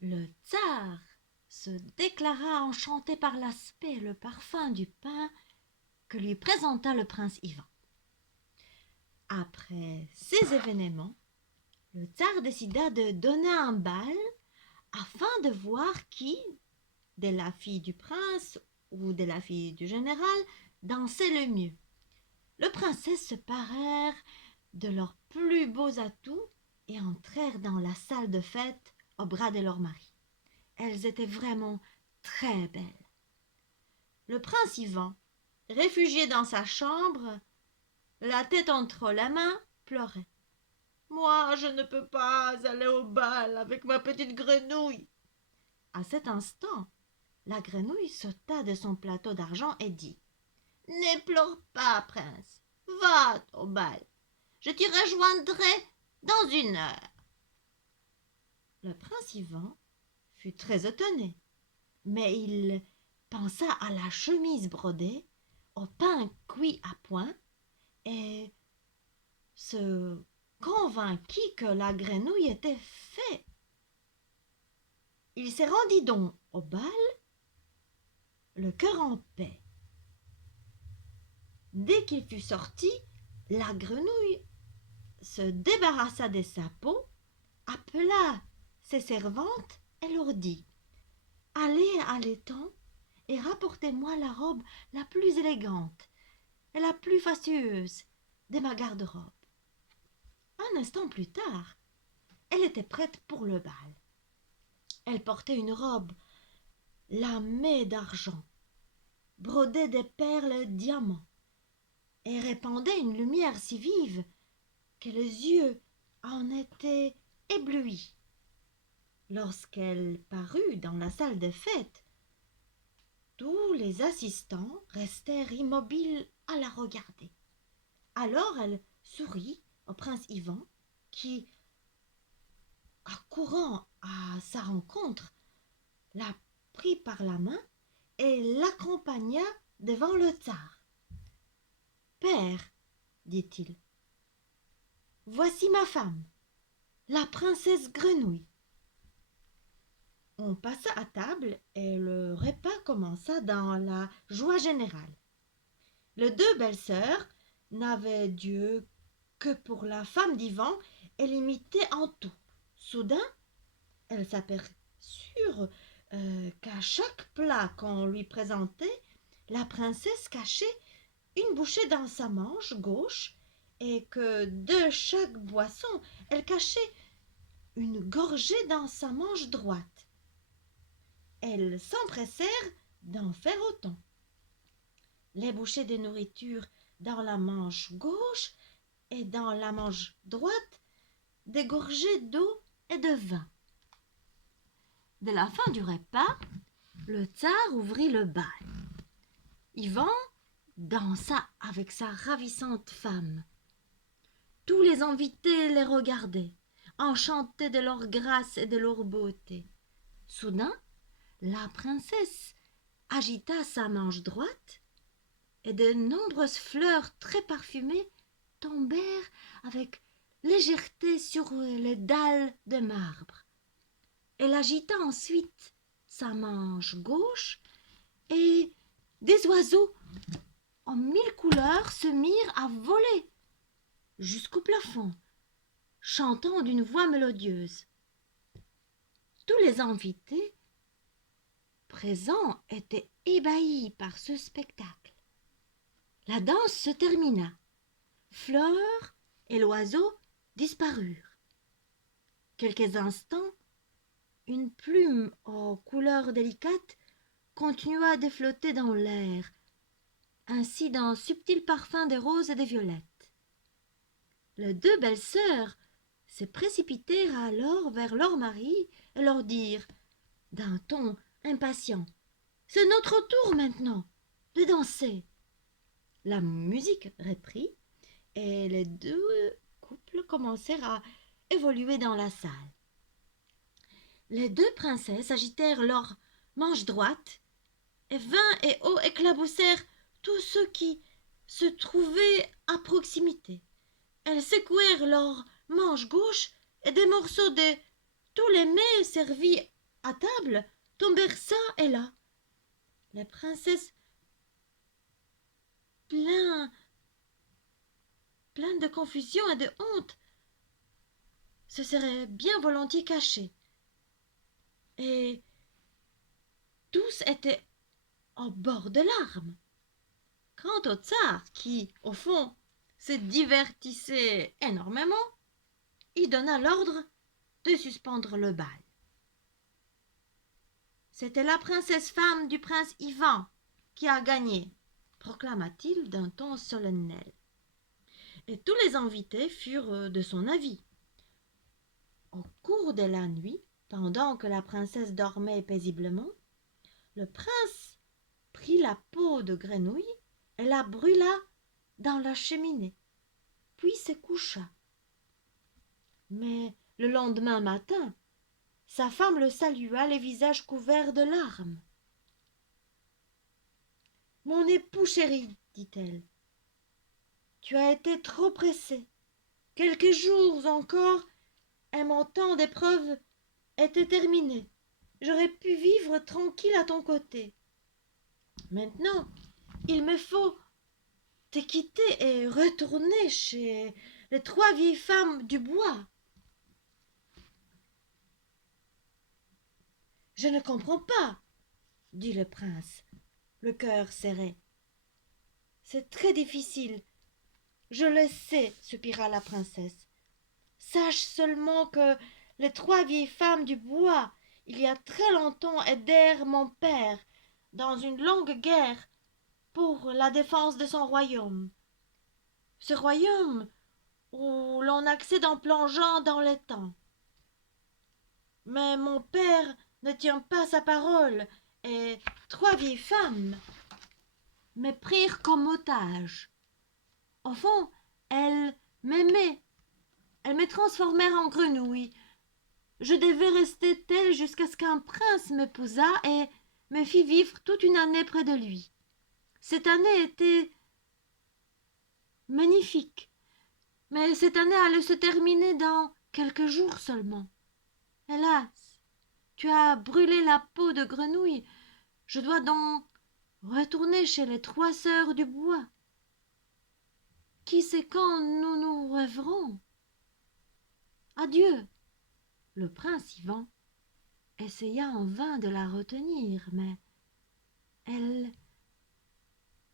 Le tsar se déclara enchanté par l'aspect et le parfum du pain que lui présenta le prince Ivan. Après ces événements, le tsar décida de donner un bal afin de voir qui, de la fille du prince ou de la fille du général, dansait le mieux. Les princesses se parèrent de leurs plus beaux atouts et entrèrent dans la salle de fête au bras de leur mari. Elles étaient vraiment très belles. Le prince Ivan, réfugié dans sa chambre, la tête entre les mains, pleurait. Moi, je ne peux pas aller au bal avec ma petite grenouille. À cet instant, la grenouille sauta de son plateau d'argent et dit Ne pleure pas, prince. Va au bal. Je t'y rejoindrai dans 1 heure. Le prince Ivan fut très étonné, mais il pensa à la chemise brodée, au pain cuit à point, et se convainquit que la grenouille était faite. Il se rendit donc au bal, le cœur en paix. Dès qu'il fut sorti, la grenouille se débarrassa de sa peau, appela ses servantes et leur dit « Allez à l'étang et rapportez-moi la robe la plus élégante et la plus fastueuse de ma garde-robe. » Un instant plus tard, elle était prête pour le bal. Elle portait une robe lamée d'argent, brodée de perles diamants, et répandait une lumière si vive que les yeux en étaient éblouis. Lorsqu'elle parut dans la salle de fête, tous les assistants restèrent immobiles à la regarder. Alors elle sourit au prince Ivan qui, accourant à sa rencontre, la prit par la main et l'accompagna devant le tsar. « Père, dit-il, voici ma femme, la princesse Grenouille. » On passa à table et le repas commença dans la joie générale. Les 2 belles-sœurs n'avaient d'yeux que pour la femme d'Ivan et l'imitaient en tout. Soudain, elles s'aperçurent qu'à chaque plat qu'on lui présentait, la princesse cachait une bouchée dans sa manche gauche et que de chaque boisson, elle cachait une gorgée dans sa manche droite. Elles s'empressèrent d'en faire autant. Les bouchées de nourriture dans la manche gauche et dans la manche droite, des gorgées d'eau et de vin. Dès la fin du repas, le tsar ouvrit le bal. Ivan dansa avec sa ravissante femme. Tous les invités les regardaient, enchantés de leur grâce et de leur beauté. Soudain, la princesse agita sa manche droite et de nombreuses fleurs très parfumées tombèrent avec légèreté sur les dalles de marbre. Elle agita ensuite sa manche gauche et des oiseaux en 1000 couleurs se mirent à voler jusqu'au plafond, chantant d'une voix mélodieuse. Tous les invités présents étaient ébahis par ce spectacle. La danse se termina. Fleur et l'oiseau disparurent. Quelques instants, une plume aux couleurs délicates continua de flotter dans l'air, ainsi d'un subtil parfum des roses et des violettes. Les 2 belles-sœurs se précipitèrent alors vers leur mari et leur dirent, d'un ton impatient, « C'est notre tour maintenant de danser. » La musique reprit et les 2 couples commencèrent à évoluer dans la salle. Les 2 princesses agitèrent leur manche droite et vin et eau éclaboussèrent tous ceux qui se trouvaient à proximité. Elles secouèrent leur manche gauche et des morceaux de tous les mets servis à table tombèrent çà et là. La princesse, pleine de confusion et de honte, se serait bien volontiers cachée. Et tous étaient au bord de larmes. Quant au tsar, qui, au fond, se divertissait énormément, il donna l'ordre de suspendre le bal. C'est la princesse femme du prince Ivan qui a gagné, proclama-t-il d'un ton solennel. Et tous les invités furent de son avis. Au cours de la nuit, pendant que la princesse dormait paisiblement, le prince prit la peau de grenouille et la brûla dans la cheminée, puis se coucha. Mais le lendemain matin, sa femme le salua, les visages couverts de larmes. « Mon époux chéri, dit-elle, tu as été trop pressé. Quelques jours encore et mon temps d'épreuve était terminé. J'aurais pu vivre tranquille à ton côté. Maintenant, il me faut te quitter et retourner chez les 3 vieilles femmes du bois. » « Je ne comprends pas, dit le prince, le cœur serré. C'est très difficile. Je le sais, soupira la princesse. Sache seulement que les 3 vieilles femmes du bois, il y a très longtemps, aidèrent mon père dans une longue guerre pour la défense de son royaume. Ce royaume où l'on accède en plongeant dans les temps. Mais mon père ne tient pas sa parole et 3 vieilles femmes me prirent comme otage. Au fond, elles m'aimaient. Elles me transformèrent en grenouille. Je devais rester telle jusqu'à ce qu'un prince m'épousât et me fit vivre toute une année près de lui. Cette année était magnifique, mais cette année allait se terminer dans quelques jours seulement. Hélas, tu as brûlé la peau de grenouille. Je dois donc retourner chez les 3 sœurs du bois. Qui sait quand nous nous reverrons? Adieu. Le prince Ivan essaya en vain de la retenir, mais elle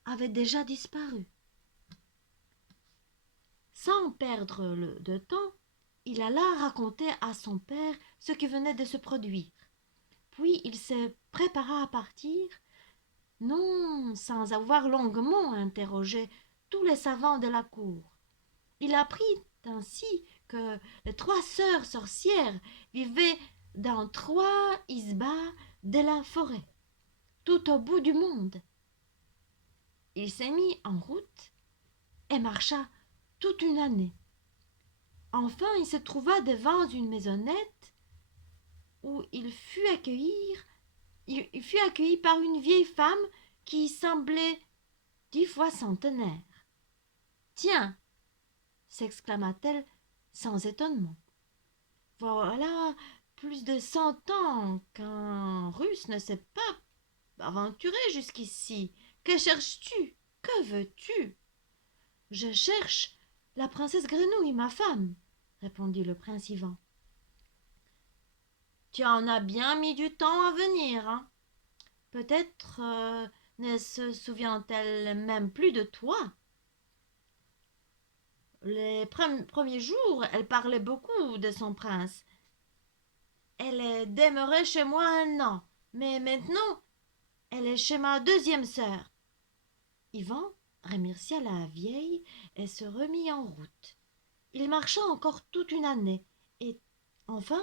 avait déjà disparu. Sans perdre de temps, il alla raconter à son père ce qui venait de se produire. Puis il se prépara à partir, non sans avoir longuement interrogé tous les savants de la cour. Il apprit ainsi que les 3 sœurs sorcières vivaient dans 3 isbas de la forêt, tout au bout du monde. Il s'est mis en route et marcha toute une année. Enfin, il se trouva devant une maisonnette où il fut accueilli par une vieille femme qui semblait 10 fois centenaire. « Tiens !» s'exclama-t-elle sans étonnement. « Voilà plus de 100 ans qu'un Russe ne s'est pas aventuré jusqu'ici. Que cherches-tu? Que veux-tu ?»« Je cherche la princesse Grenouille, ma femme, » répondit le prince Ivan. « Tu en as bien mis du temps à venir, hein? Peut-être ne se souvient-elle même plus de toi. » Les premiers jours, elle parlait beaucoup de son prince. Elle est demeurée chez moi 1 an, mais maintenant, elle est chez ma 2e sœur. Ivan remercia la vieille et se remit en route. Il marcha encore toute une année et, enfin,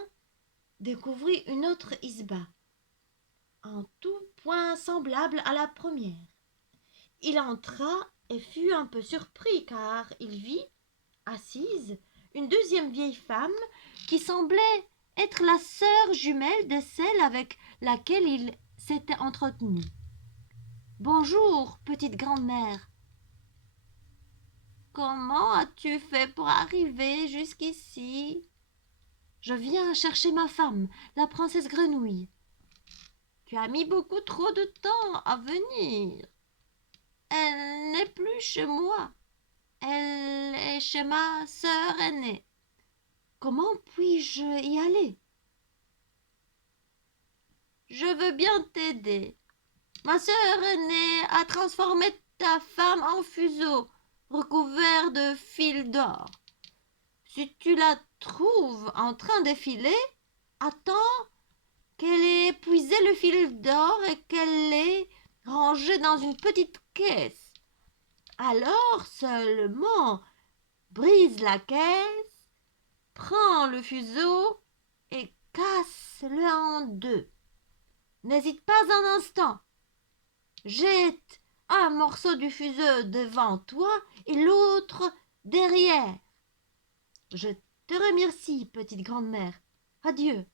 découvrit une autre isba, en tout point semblable à la première. Il entra et fut un peu surpris car il vit, assise, une 2e vieille femme qui semblait être la sœur jumelle de celle avec laquelle il s'était entretenu. « Bonjour, petite grand-mère. Comment as-tu fait pour arriver jusqu'ici ? » « Je viens chercher ma femme, la princesse Grenouille. Tu as mis beaucoup trop de temps à venir. Elle n'est plus chez moi. Elle est chez ma sœur aînée. Comment puis-je y aller? Je veux bien t'aider. Ma sœur aînée a transformé ta femme en fuseau recouvert de fils d'or. Si tu la trouves en train de filer, attends qu'elle ait épuisé le fil d'or et qu'elle l'ait rangé dans une petite caisse. Alors seulement brise la caisse, prends le fuseau et casse-le en deux. N'hésite pas un instant. Jette un morceau du fuseau devant toi et l'autre derrière. Je te remercie, petite grand-mère. Adieu.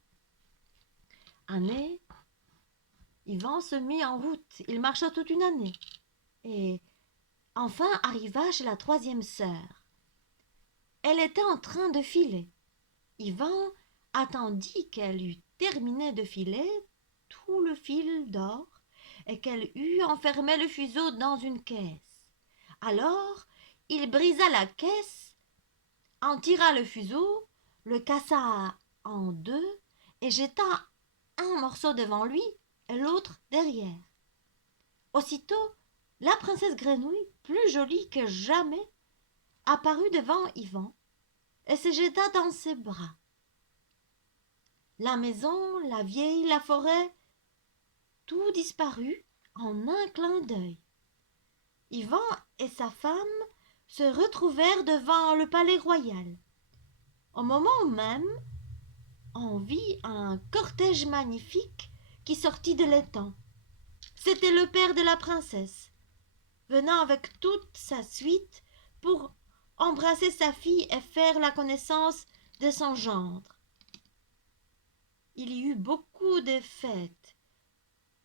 Année, Yvan se mit en route. Il marcha toute une année. Et enfin arriva chez la troisième sœur. Elle était en train de filer. Yvan attendit qu'elle eût terminé de filer tout le fil d'or et qu'elle eût enfermé le fuseau dans une caisse. Alors il brisa la caisse, en tira le fuseau, le cassa en deux et jeta un morceau devant lui et l'autre derrière. Aussitôt, la princesse Grenouille, plus jolie que jamais, apparut devant Yvan et se jeta dans ses bras. La maison, la vieille, la forêt, tout disparut en un clin d'œil. Yvan et sa femme se retrouvèrent devant le palais royal. Au moment même, on vit un cortège magnifique qui sortit de l'étang. C'était le père de la princesse, venant avec toute sa suite pour embrasser sa fille et faire la connaissance de son gendre. Il y eut beaucoup de fêtes,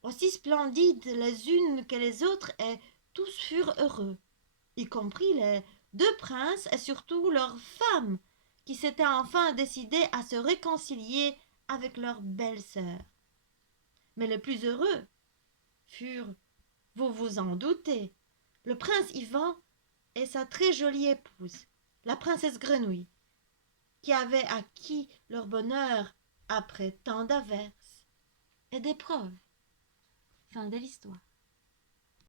aussi splendides les unes que les autres, et tous furent heureux, y compris les deux princes et surtout leurs femmes, qui s'étaient enfin décidées à se réconcilier avec leur belle-sœur. Mais les plus heureux furent, vous vous en doutez, le prince Yvan et sa très jolie épouse, la princesse Grenouille, qui avaient acquis leur bonheur après tant d'averses et d'épreuves. Fin de l'histoire.